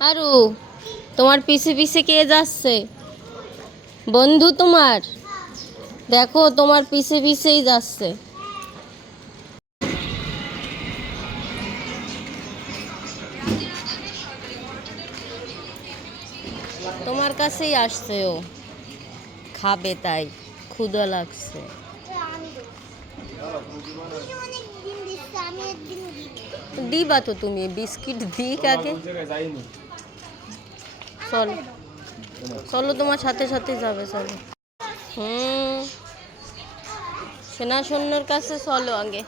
আরু তোমার পিছে পিছে কে যাচ্ছে? বন্ধু তোমার? দেখো তোমার পিছে পিছেই যাচ্ছে। তোমার কাছেই আসছে, ও খাবে তাই ক্ষুধা লাগছে। দিবা তো তুমি বিস্কিট দিক আগে। চলো চলো, তোমার সাথে সাথে যাবে, চলো। সেনা সৈন্যর কাছে চলো আগে।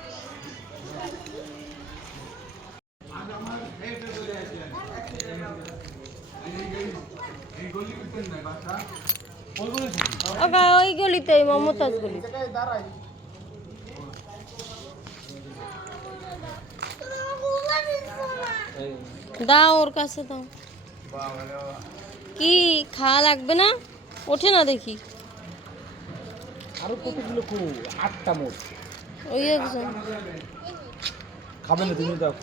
ওই গলিতে, মমতাজ গলি। দাও ওর কাছে দাও। কি খাওয়া লাগবে না? ওঠে না দেখি। আরো কতগুলো কো 8টা মোট। ওই একজন খাবে না তুমি দাও।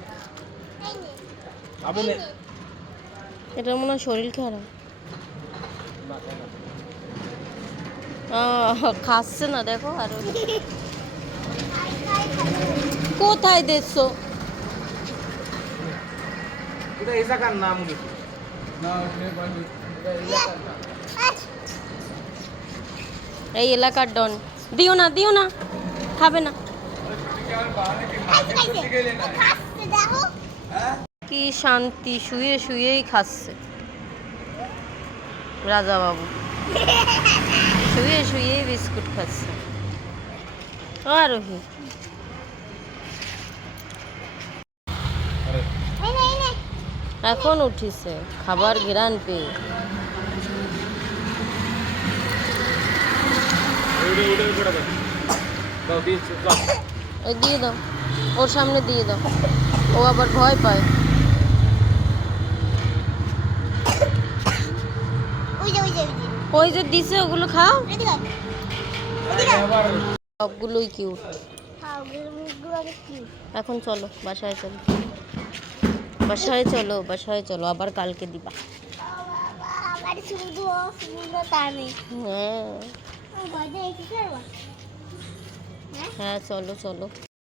খাবে না। এটা মনে হয় শরীর খারাপ। খাচ্ছে না দেখো। আর কোথায় দেখছো? এটা এই জায়গার নাম কি? এই এলাকার ডন। দিও না দিও না, খাবে না। কি শান্তি, শুয়ে শুয়েই খাচ্ছে রাজা বাবু। শুয়ে শুয়েই বিস্কুট খাচ্ছে। আরোহী এখন উঠিছে খাবার ঘেরান পেয়ে। দিয়ে দাও, ওর সামনে দিয়ে দাও, ও আবার ভয় পায়। ওই যে দিছে ওগুলো খাও। সবগুলোই কিউট। এখন চলো বাসায় চলো, বাসায় চলো, বাসায় চলো, আবার কালকে দিবা। হ্যাঁ হ্যাঁ, চলো চলো।